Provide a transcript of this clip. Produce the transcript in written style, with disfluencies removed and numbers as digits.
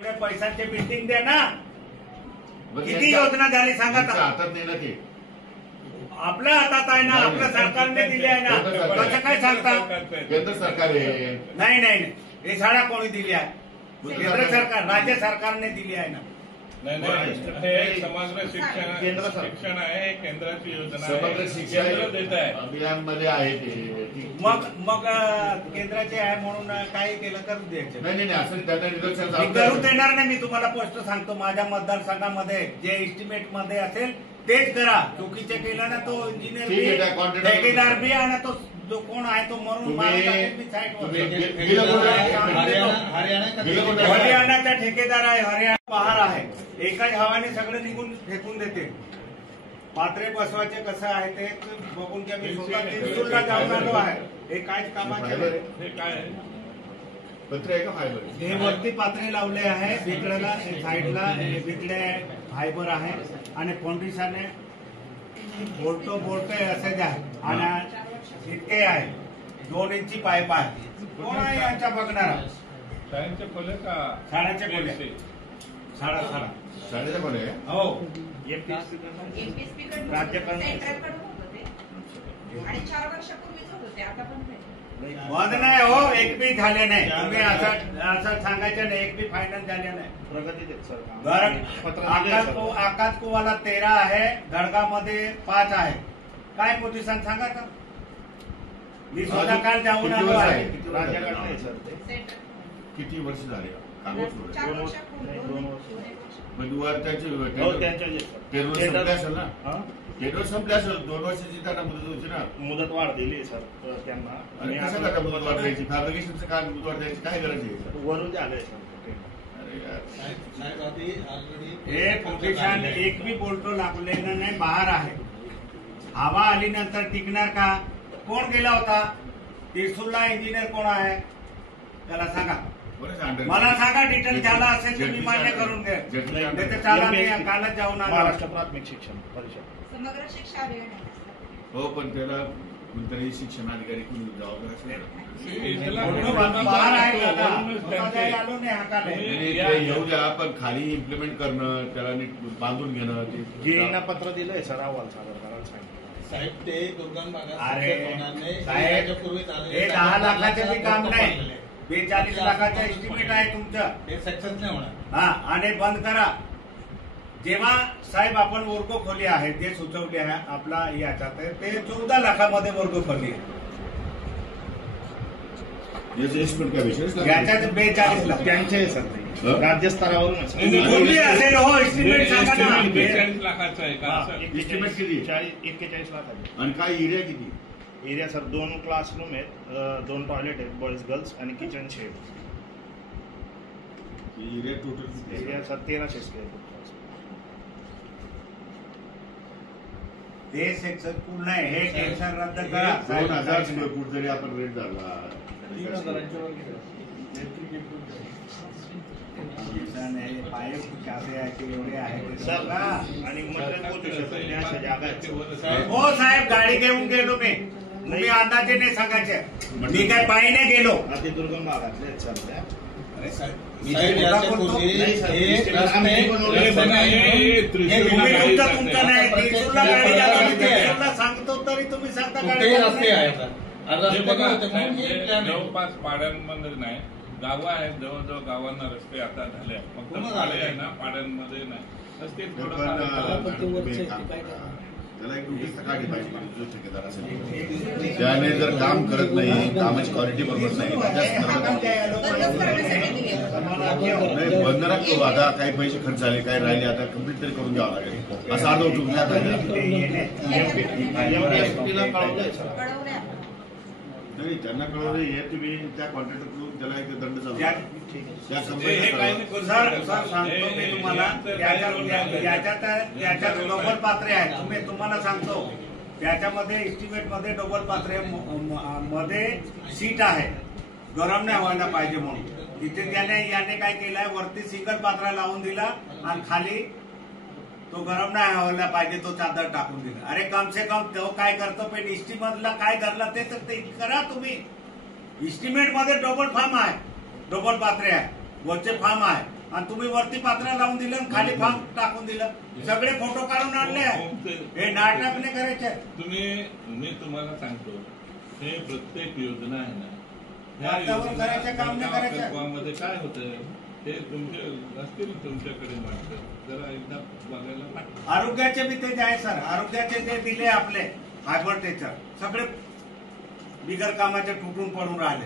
पैशाची बिल्डिंग द्या ना. किती योजना झाली सांगा. हातात नाही ना ते, आपल्या हातात आहे ना, आपल्या सरकारने दिली आहे ना. कसं काय सांगता. केंद्र सरकार आहे. नाही नाही नाही, हे शाळा कोणी दिली आहे. केंद्र सरकार, राज्य सरकारने दिली आहे ना. नाही हे समग्र शिक्षण आहे, केंद्राची योजना. समग्र शिक्षण देत आहे अभियान मध्ये आहे ते. मग केंद्राचे आहे म्हणून काही केलं करू द्यायचं. नाही नाही, असं त्यांना निरीक्षण करू देणार नाही. मी तुम्हाला स्पष्ट सांगतो, माझ्या मतदारसंघामध्ये जे एस्टिमेट मध्ये असेल तेच करा. चुकीचे केलं ना तो इंजिनियर बी, ठेकेदार बी आणि तो जो कोण आहे तो म्हणून हरियाणाचा ठेकेदार आहे. हरियाणा पहार आहे. एकाच हवाने सगळे निघून फेकून देते. पात्रे बसवायचे कसं आहे ते बघून की मी स्वतः तिरूरला जाऊन आलो आहे. हे काय कामाचे हे काय पत्र आहे का फायबर. हे वरती पात्रे लावले आहे. बिकड्याला साईडला बिकड्या फायबर आहे आणि फाउंडेशनने बोलतो असे द्या आणि इतके आहे. 2 इंची पाईप आहे. कोण आहे यांच्या बघणारा. शाळेचे खोले का शाळेचे खोले. शाळेच्या खोले हो. बंद नाही हो, एक बी झाले नाही. तुम्ही असं सांगायचं नाही. एक बी फायनल झाले नाही. प्रगती आकाश कुवाला 13 आहे. धडगावमध्ये 5 आहे. काय पोझिशन सांगा का. मी स्वतः काल जाऊन आलो आहे. किती वर्ष झाले. 2 वर्ष. संपले असेल ना. टेंडर संपले असेल. 2 वर्षाची त्यांना मुदत होती ना. मुदत वाढ दिली सर त्यांना. आणि कसं करता मुदत वाढ द्यायची. फॅब्रिकेशनचं काय मुदत वाढ द्यायची काय गरज आहे. वरून झालंय सर. हे पोझिशन एक बी बोलतो लागलेलं नाही. बाहेर आहे. हवा आली नंतर टिकणार का. कोण गेला होता. त्रिसूरला इंजिनियर कोण आहे त्याला सांगा. मला सांगा. डिटेल झाला असेल तर मी मान्य करून घे. चला मी कालच जाऊन आलो. महाराष्ट्र प्राथमिक शिक्षण परिषद समग्र शिक्षा अभियान. हो पण त्याला कोणतरी शिक्षणाधिकारी कोणी जबाबदार असेल. येऊ द्या पण खाली इम्प्लिमेंट करणं, त्याला नीट बांधून घेणं. जेईना पत्र दिलंय सर. अहवाल सादर करायला सांगितलं साहेब. ते दुर्गम अरे साहेब, हे 10 लाखाचे बी काम नाही. 42 लाखाचं एस्टिमेट आहे तुमचं. ते सक्सेस नाही होणार. हा आणि बंद करा. जेव्हा साहेब आपण वर्ग खोली आहे जे सुचवले आहे आपला याच्यात ते 14 लाखामध्ये वर्ग खोली आहे. याच्यात 42 लाख त्यांचे सर. राज्यस्तरावरून असेल हो. एस्टिमेट सांगा ना. 42 लाखाचं आहे का. एस्टिमेट किती. 41 लाख आहे. आणि काय एरिया किती. एरिया सर 2 क्लासरूम आहेत, 2 टॉयलेट आहेत बॉईज गर्ल्स आणि kitchen shed. Area total area sir 1300 square foot. ते सेक्शन पूर्ण आहे. हे टेन्शन रद्द करा. 2000 स्क्वेअर फूट जरी आपण रेट झाला. पाईप चाबे आहे ते एवढे आहे सर. आणि हो साहेब, गाडी घेऊन गेलो मी. तुम्ही अंदाजे नाही सांगायचे. मी काय पायीने गेलो. अति दुर्गम भागातले सध्या. तुमचं नाही. त्रिसूरला गाडी त्रिसूरला सांगतो तरी तुम्ही सांगता जवळपास पाड्यांमध्ये नाही. गावं आहेत. जवळजवळ गावांना रस्ते आता झाले. फक्त पाडे आहे ना, पाड्यांमध्ये नाही. रस्ते त्याला एक नोटीस काढली पाहिजे. जो ठेकेदार असेल त्याने जर काम करत नाही, कामाची क्वालिटी बरोबर नाही, बंधनात करू. आता काही पैसे खर्च झाले, काही राहिले, आता कम्प्लीट तरी करून द्यावं लागेल. असं अर्ध तुमच्या नाही. त्यांना कळवलं हे तुम्ही त्या कॉन्ट्रॅक्टर करून त्याला एक दंड चालू. सांगतो मी तुम्हाला. त्याच्यात डबल पात्रे आहेत. तुम्हाला सांगतो त्याच्यामध्ये एस्टिमेट मध्ये डबल पात्रे मध्ये सीट आहे. गरम नाही व्हायला पाहिजे म्हणून तिथे याने काय केलंय, वरती सिंगल पात्रा लावून दिला आणि खाली तो गरम नाही व्हायला पाहिजे तो चादर टाकून दिला. अरे कम से कम तो काय करतो पण इस्टिमेटला काय धरला ते तर ते करा तुम्ही. इस्टिमेट मध्ये डबल फार्म आहे, डबल पात्रे आहे, वरचे फार्म आहे. आणि तुम्ही वरती पात्र लावून दिलं आणि खाली फॉर्म टाकून दिलं. सगळे फोटो काढून आणले. हे नाटक नाही करायचे. मी तुम्हाला सांगतो, हे प्रत्येक योजना आहे ना, वातावरण करायचं काम नाही करायचं. गावामध्ये काय होतं ते तुमचे असतील तुमच्याकडे माणसं, जरा एकदा बघायला पाहिजे. आरोग्याचे बी ते आहे सर, आरोग्याचे ते दिले आपले फायबर टेचर सगळे बिगर कामाचे तुटून पडून राहिले.